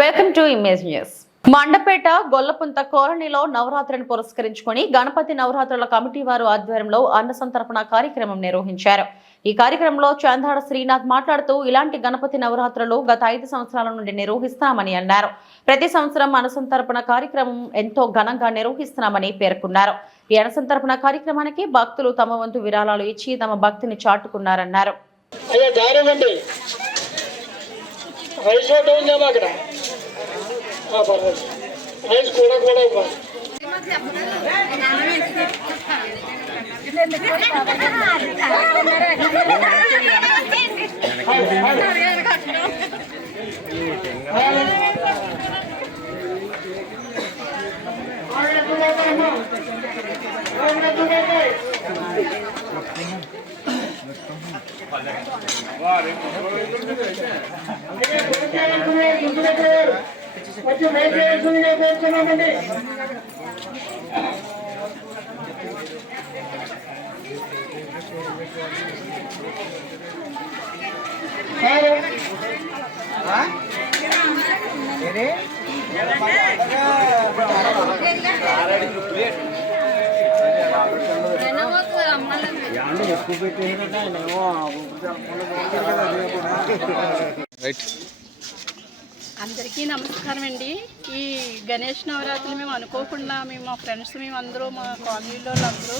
Welcome to image news. Mandapeta Gollapunta కాలనీలో నవరాత్రిని పురస్కరించుకొని గణపతి నవరాత్రుల కమిటీ వారు ఆధ్వర్యంలో అన్న సంతర్పణ కార్యక్రమం నిర్వహించారు. ఈ కార్యక్రమంలో చాందాడ శ్రీనాథ్ మాట్లాడుతూ ఇలాంటి గణపతి నవరాత్రులు గత ఐదు సంవత్సరాల నుండి నిర్వహిస్తామని అన్నారు. ప్రతి సంవత్సరం అన్నసంతర్పణ కార్యక్రమం ఎంతో ఘనంగా నిర్వహిస్తున్నామని పేర్కొన్నారు. ఈ అన్నసంతర్పణ కార్యక్రమానికి భక్తులు తమ వంతు విరాళాలు ఇచ్చి తమ భక్తిని చాటుకున్నారన్నారు. అక్కడ. దారి ఇవ్వండి రైస్ ఒకటి ఉందేమో అక్కడ ఆ, కూడా ఇవ్వాలి వచ్చి వేసేసిందిగా కూర్చున్నామండి అందరికీ నమస్కారం అండి ఈ గణేష్ నవరాత్రులు మేము అనుకోకుండా మేము మా ఫ్రెండ్స్ మేము అందరూ మా కాలనీలో అందరూ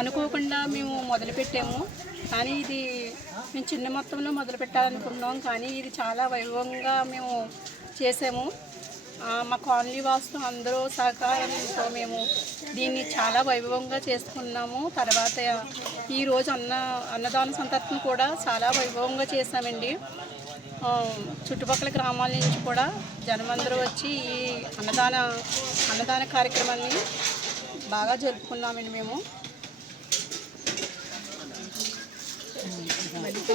అనుకోకుండా మేము మొదలుపెట్టాము. కానీ ఇది మేము చిన్న మొత్తంలో మొదలు పెట్టాలనుకున్నాం కానీ ఇది చాలా వైభవంగా మేము చేసాము. మా కాలనీ వాసులు అందరూ సహకారంతో మేము దీన్ని చాలా వైభవంగా చేసుకున్నాము. తర్వాత ఈరోజు అన్న అన్నదాన సంతర్పణ కూడా చాలా వైభవంగా చేసామండి చుట్టుపక్కల గ్రామాల నుంచి కూడా జనమందరూ వచ్చి ఈ అన్నదాన అన్నదాన కార్యక్రమాన్ని బాగా జరుపుకున్నామండి మేము.